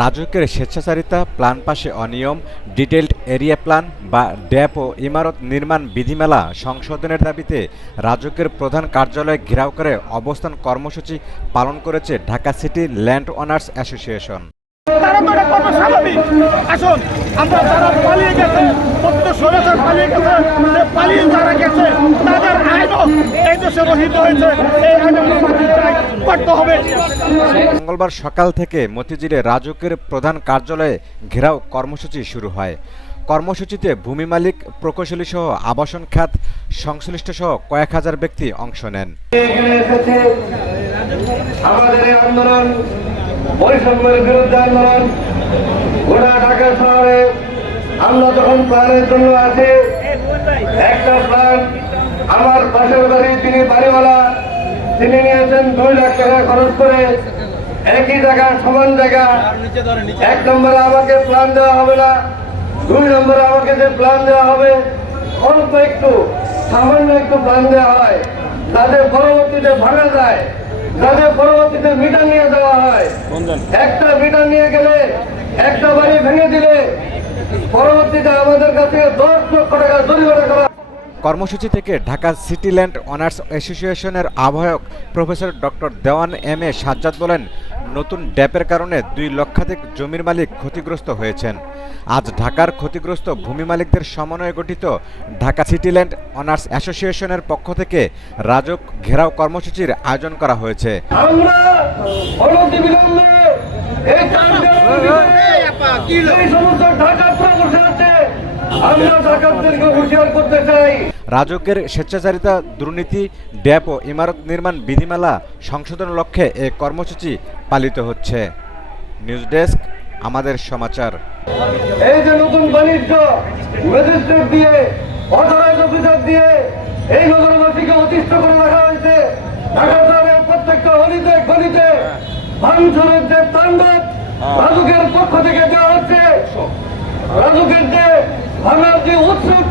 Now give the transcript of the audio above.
রাজুকের স্বেচ্ছাচারিতা plan পাশে অনিয়ম detailed area plan বা ড্যাপ ও ইমারত নির্মাণ বিধিমেলা সংশোধনের দাবিতে রাজুকের প্রধান কার্যালয় ঘেরাও করে অবস্থান কর্মসূচি পালন করেছে Dhaka city land owners association. পালিয়ে গেছে তাদের আইনও এই দেশে রহিত হয়েছে। এই আইনের করতে হবে। মঙ্গলবার সকাল থেকে মতিঝিলে রাজকের প্রধান কার্যালয়ে ঘেরাও কর্মসূচি শুরু হয়। কর্মসূচিতে ভূমি মালিক প্রকৌশলী সহ আবাসন খাত সংশ্লিষ্ট সহ কয়েক হাজার ব্যক্তি অংশ নেন। আমাদের আন্দোলন বৈষম্যের বিরুদ্ধে আন্দোলন। গোটা ঢাকা শহরে আমরা যখন প্ল্যানের জন্য আছি একটা প্ল্যান আমার পাশের বাড়ি তিনি বাড়িওয়ালা তিনি নিয়েছেন দুই লাখ টাকা খরচ করে একই জায়গা, সমান জায়গা। এক নম্বরে আমাকে প্ল্যান দেওয়া হবে না, দুই নম্বরে আমাকে যে প্ল্যান দেওয়া হবে, অল্প একটু, সামান্য একটু প্ল্যান দেওয়া হয় তাদের পরবর্তীতে ভাড়া যায় তাদের পরবর্তীতে মিটার নিয়ে দেওয়া হয়। একটা মিটার নিয়ে গেলে, একটা বাড়ি ভেঙে দিলে, পরবর্তীতে আমাদের কাছে দশ লক্ষ কর্মসূচি থেকে ঢাকা সিটি ল্যান্ড অনার্স অ্যাসোসিয়েশনের আহ্বায়ক professor doctor Dewan M A Sajjad বলেন নতুন ড্যাপের কারণে দুই লক্ষাধিক জমির মালিক ক্ষতিগ্রস্ত হয়েছেন। আজ ঢাকার ক্ষতিগ্রস্ত ভূমি মালিকদের সমন্বয়ে গঠিত ঢাকা সিটি ল্যান্ড অনার্স অ্যাসোসিয়েশনের পক্ষ থেকে রাজক ঘেরাও কর্মসূচির আয়োজন করা হয়েছে। আমরা অনতিবিলম্বে এই এই ঢাকা ঢাকাদেরকে হুঁশিয়ার করতে চাই। রাজকের স্বেচ্ছাচারিতা, দুর্নীতি ড্যাপ ও ইমারত নির্মাণ বিধিমালা সংশোধন লক্ষ্যে এ কর্মসূচি পালিত হচ্ছে। নিউজ ডেস্ক, আমাদের সমাচার। এই যে নতুন বাণিজ্য, ম্যাজিস্ট্রেট দিয়ে, অথরাইজ অফিসার দিয়ে, এই নগরবাসীকে অতিষ্ঠ করে রাখা হয়েছে। ঢাকা শহরের প্রত্যেকটা অলিতে, গলিতে ভাঙচুরের যে তাণ্ডব রাজুকের পক্ষ থেকে দেওয়া হচ্ছে। রাজুকের যে ভাঙার যে উৎসব